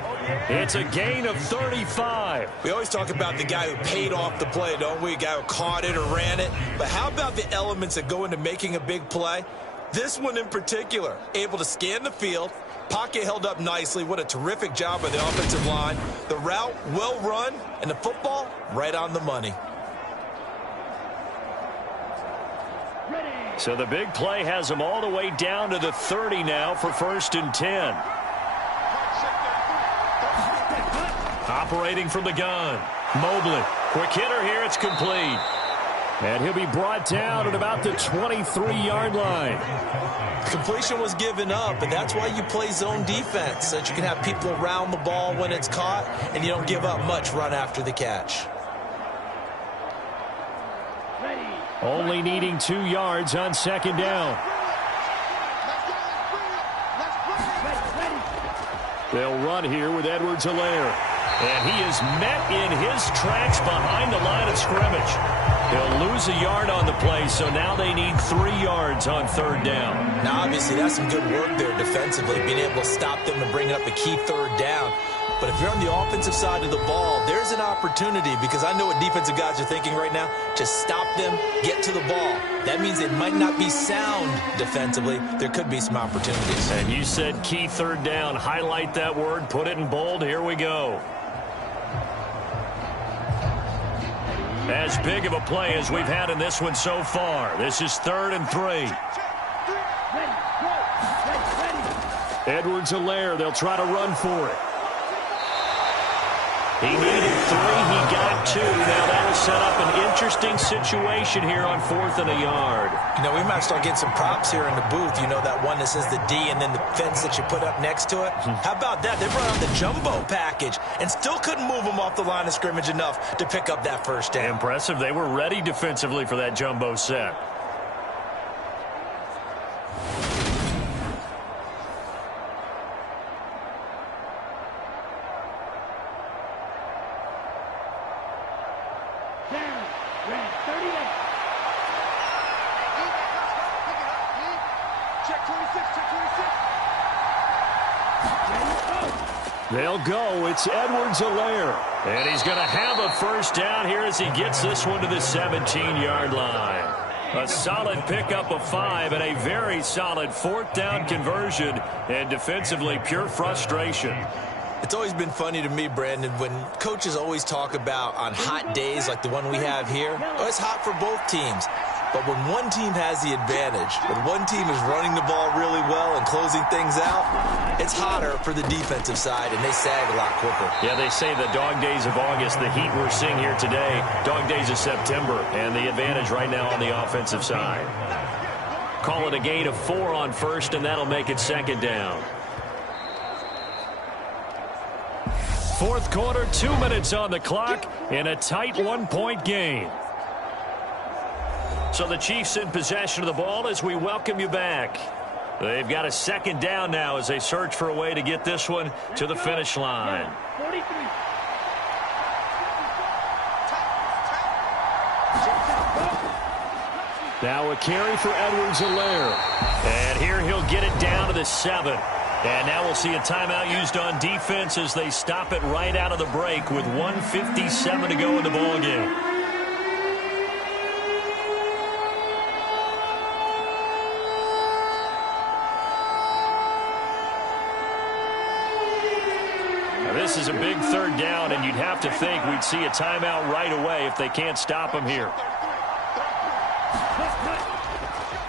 It's a gain of 35. We always talk about the guy who paid off the play, don't we? A guy who caught it or ran it. But how about the elements that go into making a big play? This one in particular, able to scan the field, pocket held up nicely. What a terrific job by the offensive line. The route well run, and the football right on the money. So the big play has them all the way down to the 30 now for 1st and 10. Operating from the gun. Mobley. Quick hitter here. It's complete. And he'll be brought down at about the 23-yard line. Completion was given up, and that's why you play zone defense, so that you can have people around the ball when it's caught, and you don't give up much run after the catch. Only needing 2 yards on 2nd down. They'll run here with Edwards-Helaire. And he is met in his tracks behind the line of scrimmage. He'll lose a yard on the play, so now they need 3 yards on 3rd down. Now, obviously, that's some good work there defensively, being able to stop them and bring up a key 3rd down. But if you're on the offensive side of the ball, there's an opportunity, because I know what defensive guys are thinking right now. Just stop them, get to the ball. That means it might not be sound defensively. There could be some opportunities. And you said key 3rd down. Highlight that word, put it in bold. Here we go. As big of a play as we've had in this one so far. This is 3rd and 3. Edwards-Helaire, they'll try to run for it. He needed 3, he got 2. Now that'll set up an interesting situation here on 4th and a yard. You know, we might start getting some props here in the booth. You know, that one that says the D and then the fence that you put up next to it? How about that? They brought out the jumbo package and still couldn't move them off the line of scrimmage enough to pick up that first down. Impressive. They were ready defensively for that jumbo set. They'll go. It's Edwards-Helaire. And he's going to have a first down here as he gets this one to the 17-yard line. A solid pickup of 5 and a very solid 4th down conversion. And defensively, pure frustration. It's always been funny to me, Brandon, when coaches always talk about on hot days like the one we have here. Oh, it's hot for both teams. But when one team has the advantage, when one team is running the ball really well and closing things out, it's hotter for the defensive side, and they sag a lot quicker. Yeah, they say the dog days of August, the heat we're seeing here today, dog days of September, and the advantage right now on the offensive side. Call it a gain of 4 on 1st, and that'll make it 2nd down. 4th quarter, 2 minutes on the clock, in a tight 1-point game. So the Chiefs in possession of the ball as we welcome you back. They've got a 2nd down now as they search for a way to get this one to the finish line. 43. Now a carry for Edwards-Helaire. And here he'll get it down to the 7. And now we'll see a timeout used on defense as they stop it right out of the break with 1:57 to go in the ballgame. This is a big 3rd down, and you'd have to think we'd see a timeout right away if they can't stop him here.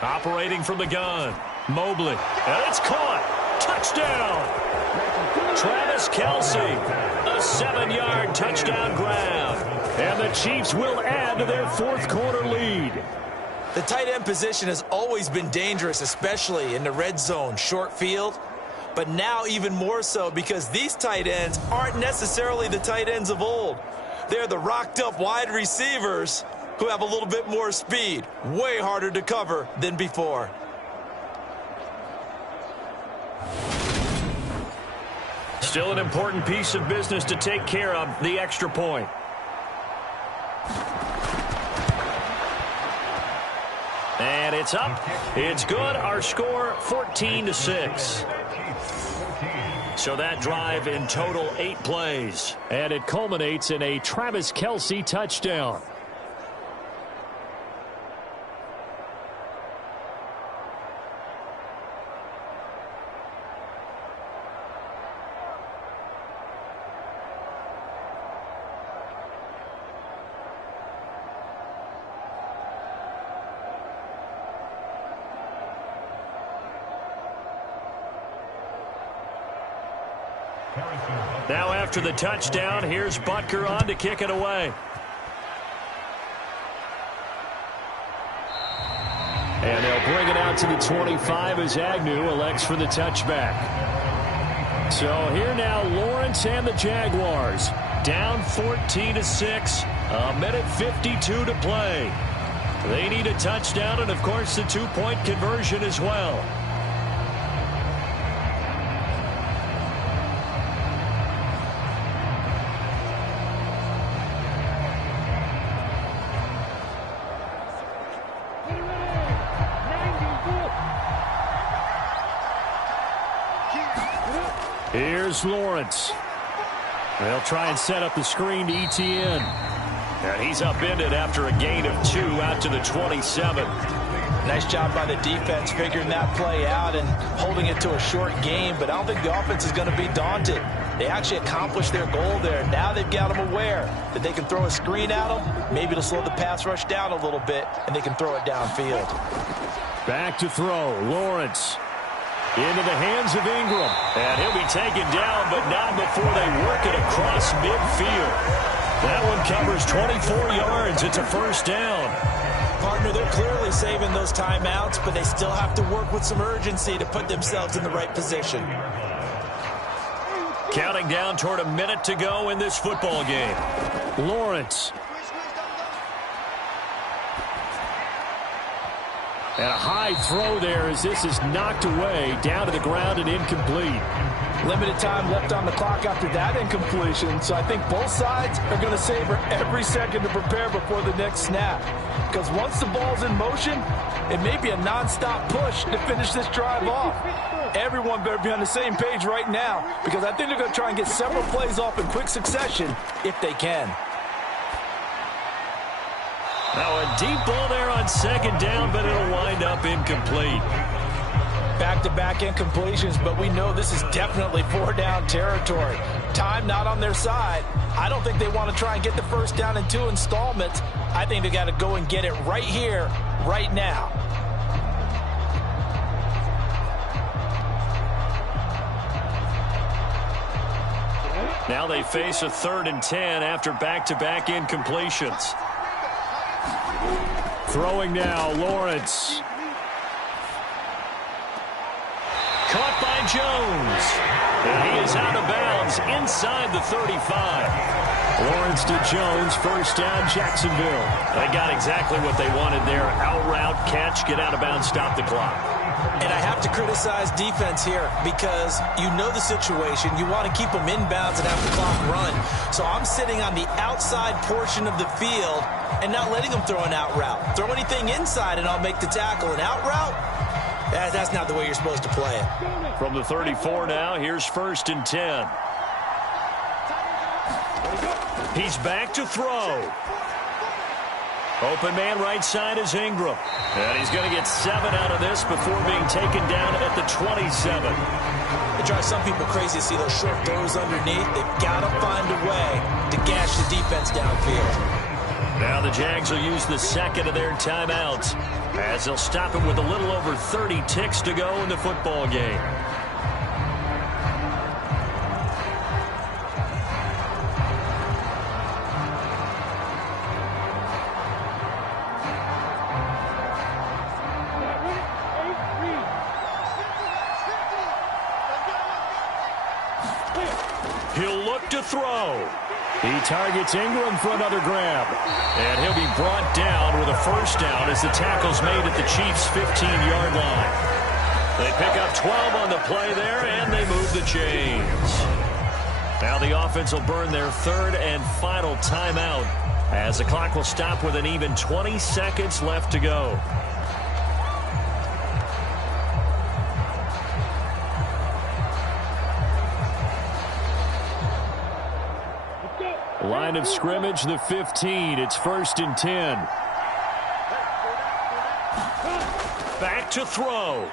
Operating from the gun, Mobley, and it's caught. Touchdown! Travis Kelce, a 7-yard touchdown grab. And the Chiefs will add to their 4th quarter lead. The tight end position has always been dangerous, especially in the red zone, short field. But now even more so because these tight ends aren't necessarily the tight ends of old. They're the rocked-up wide receivers who have a little bit more speed. Way harder to cover than before. Still an important piece of business to take care of, the extra point. And it's up. It's good. Our score, 14-6. So that drive in total 8 plays. And it culminates in a Travis Kelce touchdown. Now after the touchdown, here's Butker on to kick it away. And they'll bring it out to the 25 as Agnew elects for the touchback. So here now, Lawrence and the Jaguars. Down 14-6, a minute 52 to play. They need a touchdown and, of course, the 2-point conversion as well. Here's Lawrence. They'll try and set up the screen to Etienne. And he's upended after a gain of 2 out to the 27. Nice job by the defense figuring that play out and holding it to a short game, but I don't think the offense is going to be daunted. They actually accomplished their goal there. Now they've got them aware that they can throw a screen at them, maybe to slow the pass rush down a little bit, and they can throw it downfield. Back to throw, Lawrence. Into the hands of Ingram. And he'll be taken down, but not before they work it across midfield. That one covers 24 yards. It's a first down. Partner, they're clearly saving those timeouts, but they still have to work with some urgency to put themselves in the right position. Counting down toward a minute to go in this football game. Lawrence. And a high throw there as this is knocked away, down to the ground and incomplete. Limited time left on the clock after that incompletion, so I think both sides are going to savor every second to prepare before the next snap. Because once the ball's in motion, it may be a nonstop push to finish this drive off. Everyone better be on the same page right now, because I think they're going to try and get several plays off in quick succession if they can. Now a deep ball there on second down, but it'll wind up incomplete. Back-to-back incompletions, but we know this is definitely four-down territory. Time not on their side. I don't think they want to try and get the first down in 2 installments. I think they got to go and get it right here, right now. Now they face a 3rd and 10 after back-to-back incompletions. Throwing now, Lawrence. Caught by Jones. And he is out of bounds inside the 35. Lawrence to Jones, first down, Jacksonville. They got exactly what they wanted there. Out route, catch, get out of bounds, stop the clock. And I have to criticize defense here because you know the situation. You want to keep them inbounds and have the clock run. So I'm sitting on the outside portion of the field and not letting them throw an out route. Throw anything inside and I'll make the tackle. An out route? That's not the way you're supposed to play it. From the 34 now, here's 1st and 10. He's back to throw. Open man right side is Ingram. And he's going to get 7 out of this before being taken down at the 27. It drives some people crazy to see those short throws underneath. They've got to find a way to gash the defense downfield. Now the Jags will use the second of their timeouts as they'll stop it with a little over 30 ticks to go in the football game. He'll look to throw. He targets Ingram for another grab. And he'll be brought down with a first down as the tackle's made at the Chiefs' 15-yard line. They pick up 12 on the play there, and they move the chains. Now the offense will burn their 3rd and final timeout as the clock will stop with an even 20 seconds left to go. Line of scrimmage, the 15. It's 1st and 10. Back to throw.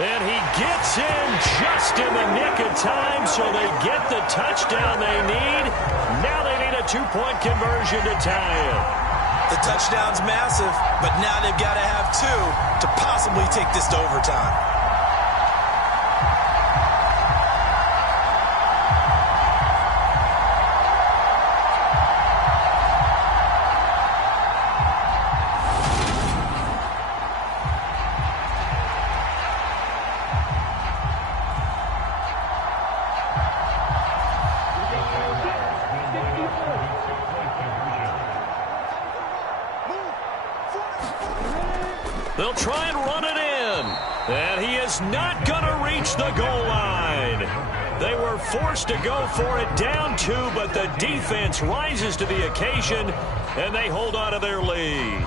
And he gets in just in the nick of time, so they get the touchdown they need. Now they need a 2-point conversion to tie it. The touchdown's massive, but now they've got to have 2 to possibly take this to overtime. They'll try and run it in. And he is not going to reach the goal line. They were forced to go for it down 2, but the defense rises to the occasion, and they hold on to their lead.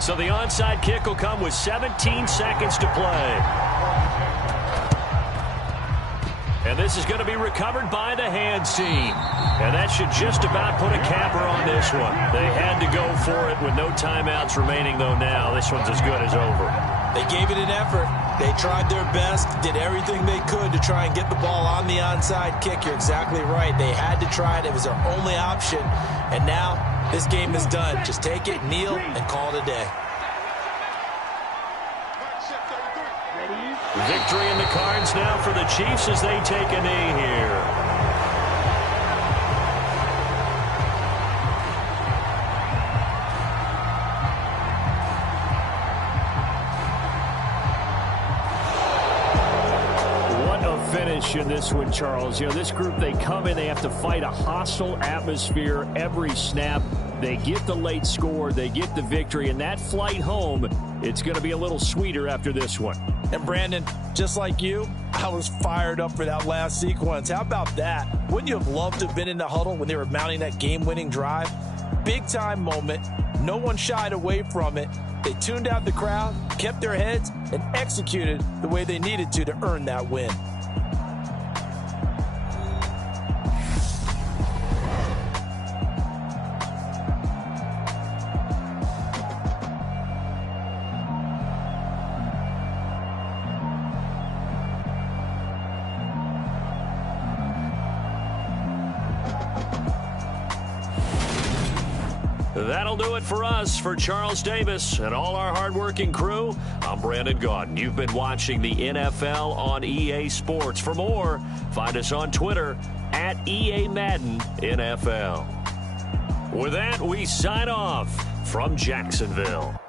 So the onside kick will come with 17 seconds to play. And this is going to be recovered by the hands team. And that should just about put a capper on this one. They had to go for it with no timeouts remaining, though now. This one's as good as over. They gave it an effort. They tried their best, did everything they could to try and get the ball on the onside kick. You're exactly right. They had to try it. It was their only option. And now this game is done. Just take it, kneel, and call it a day. Victory in the cards now for the Chiefs as they take a knee here. What a finish in this one, Charles. You know, this group, they come in, they have to fight a hostile atmosphere every snap. They get the late score, they get the victory, and that flight home, it's going to be a little sweeter after this one. And Brandon, just like you, I was fired up for that last sequence. How about that? Wouldn't you have loved to have been in the huddle when they were mounting that game-winning drive? Big-time moment. No one shied away from it. They tuned out the crowd, kept their heads, and executed the way they needed to earn that win. That'll do it for us. For Charles Davis and all our hardworking crew, I'm Brandon Gaudin. You've been watching the NFL on EA Sports. For more, find us on Twitter at EA Madden NFL. With that, we sign off from Jacksonville.